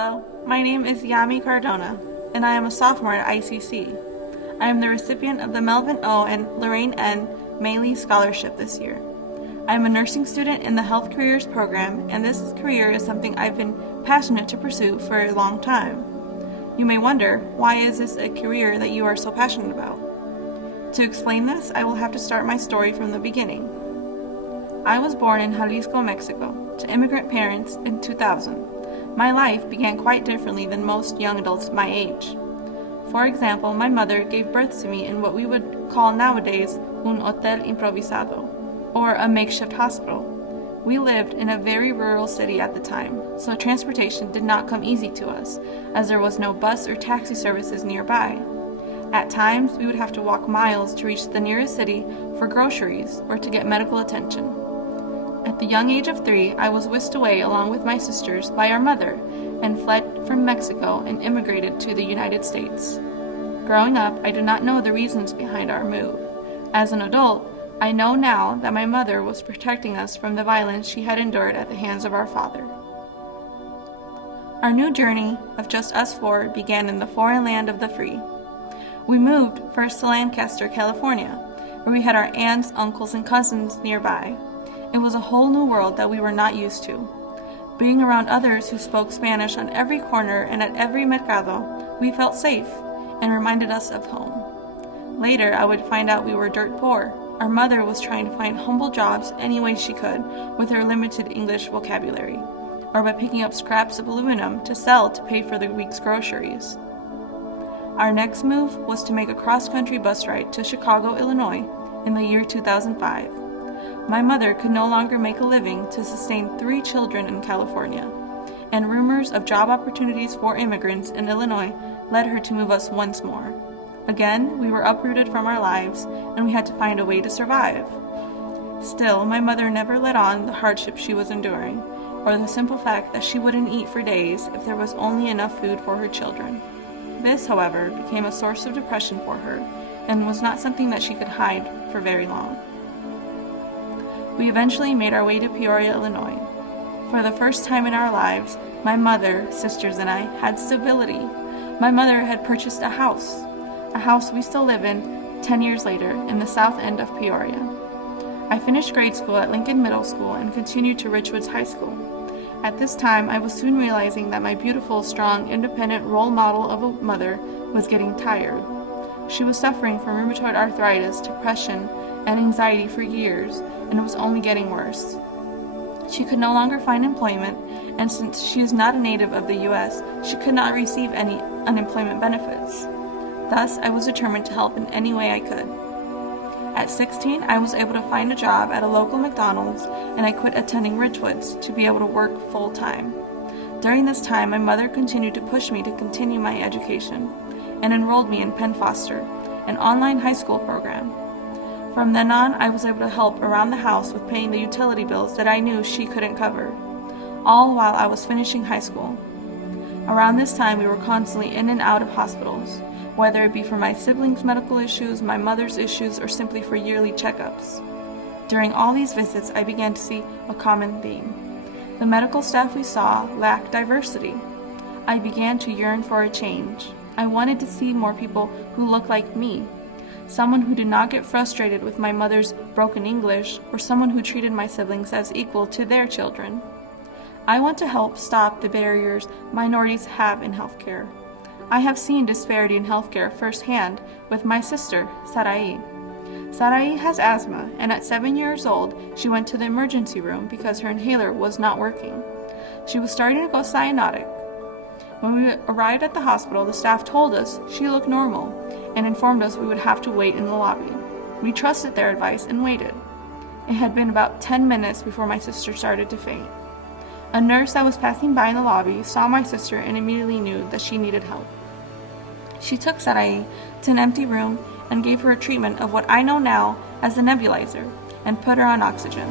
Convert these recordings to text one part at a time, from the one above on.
Hello, my name is Yami Cardona, and I am a sophomore at ICC. I am the recipient of the Melvin O. and Lorraine N. Maley Scholarship this year. I am a nursing student in the Health Careers program, and this career is something I've been passionate to pursue for a long time. You may wonder, why is this a career that you are so passionate about? To explain this, I will have to start my story from the beginning. I was born in Jalisco, Mexico, to immigrant parents in 2000. My life began quite differently than most young adults my age. For example, my mother gave birth to me in what we would call nowadays un hotel improvisado, or a makeshift hospital. We lived in a very rural city at the time, so transportation did not come easy to us, as there was no bus or taxi services nearby. At times, we would have to walk miles to reach the nearest city for groceries or to get medical attention. At the young age of 3, I was whisked away along with my sisters by our mother and fled from Mexico and immigrated to the United States. Growing up, I did not know the reasons behind our move. As an adult, I know now that my mother was protecting us from the violence she had endured at the hands of our father. Our new journey of just us 4 began in the foreign land of the free. We moved first to Lancaster, California, where we had our aunts, uncles, and cousins nearby. It was a whole new world that we were not used to. Being around others who spoke Spanish on every corner and at every mercado, we felt safe and reminded us of home. Later, I would find out we were dirt poor. Our mother was trying to find humble jobs any way she could with her limited English vocabulary, or by picking up scraps of aluminum to sell to pay for the week's groceries. Our next move was to make a cross-country bus ride to Chicago, Illinois in the year 2005. My mother could no longer make a living to sustain 3 children in California, and rumors of job opportunities for immigrants in Illinois led her to move us once more. Again, we were uprooted from our lives, and we had to find a way to survive. Still, my mother never let on the hardship she was enduring, or the simple fact that she wouldn't eat for days if there was only enough food for her children. This, however, became a source of depression for her, and was not something that she could hide for very long. We eventually made our way to Peoria, Illinois. For the first time in our lives, my mother, sisters, and I had stability. My mother had purchased a house we still live in 10 years later in the south end of Peoria. I finished grade school at Lincoln Middle School and continued to Richwoods High School. At this time, I was soon realizing that my beautiful, strong, independent role model of a mother was getting tired. She was suffering from rheumatoid arthritis, depression, and anxiety for years, and it was only getting worse. She could no longer find employment, and since she is not a native of the U.S., she could not receive any unemployment benefits. Thus, I was determined to help in any way I could. At 16, I was able to find a job at a local McDonald's, and I quit attending Richwoods to be able to work full-time. During this time, my mother continued to push me to continue my education, and enrolled me in Penn Foster, an online high school program. From then on, I was able to help around the house with paying the utility bills that I knew she couldn't cover, all while I was finishing high school. Around this time, we were constantly in and out of hospitals, whether it be for my siblings' medical issues, my mother's issues, or simply for yearly checkups. During all these visits, I began to see a common theme. The medical staff we saw lacked diversity. I began to yearn for a change. I wanted to see more people who looked like me, someone who did not get frustrated with my mother's broken English, or someone who treated my siblings as equal to their children. I want to help stop the barriers minorities have in healthcare. I have seen disparity in healthcare firsthand with my sister, Sarai. Sarai has asthma, and at 7 years old, she went to the emergency room because her inhaler was not working. She was starting to go cyanotic. When we arrived at the hospital, the staff told us she looked normal and informed us we would have to wait in the lobby. We trusted their advice and waited. It had been about 10 minutes before my sister started to faint. A nurse that was passing by in the lobby saw my sister and immediately knew that she needed help. She took Sarai to an empty room and gave her a treatment of what I know now as a nebulizer and put her on oxygen.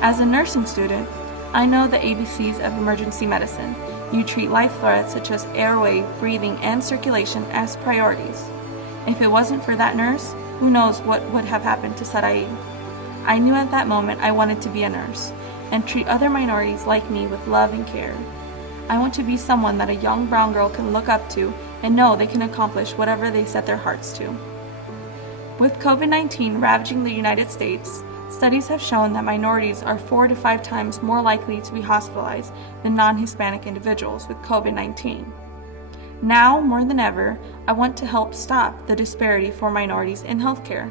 As a nursing student, I know the ABCs of emergency medicine. You treat life threats such as airway, breathing, and circulation as priorities. If it wasn't for that nurse, who knows what would have happened to Sarai. I knew at that moment I wanted to be a nurse, and treat other minorities like me with love and care. I want to be someone that a young brown girl can look up to and know they can accomplish whatever they set their hearts to. With COVID-19 ravaging the United States, studies have shown that minorities are 4 to 5 times more likely to be hospitalized than non-Hispanic individuals with COVID-19. Now, more than ever, I want to help stop the disparity for minorities in healthcare.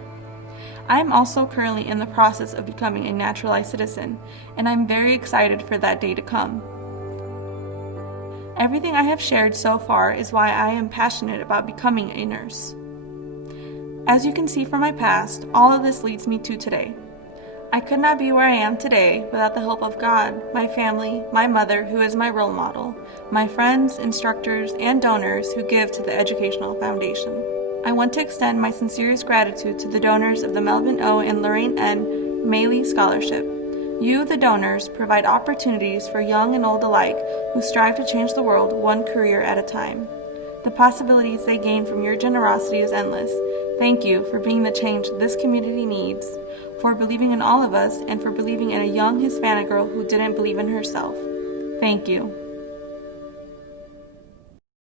I am also currently in the process of becoming a naturalized citizen, and I'm very excited for that day to come. Everything I have shared so far is why I am passionate about becoming a nurse. As you can see from my past, all of this leads me to today. I could not be where I am today without the help of God, my family, my mother, who is my role model, my friends, instructors, and donors who give to the Educational Foundation. I want to extend my sincerest gratitude to the donors of the Melvin O. and Lorraine N. Maley Scholarship. You, the donors, provide opportunities for young and old alike who strive to change the world one career at a time. The possibilities they gain from your generosity is endless. Thank you for being the change this community needs, for believing in all of us, and for believing in a young Hispanic girl who didn't believe in herself. Thank you.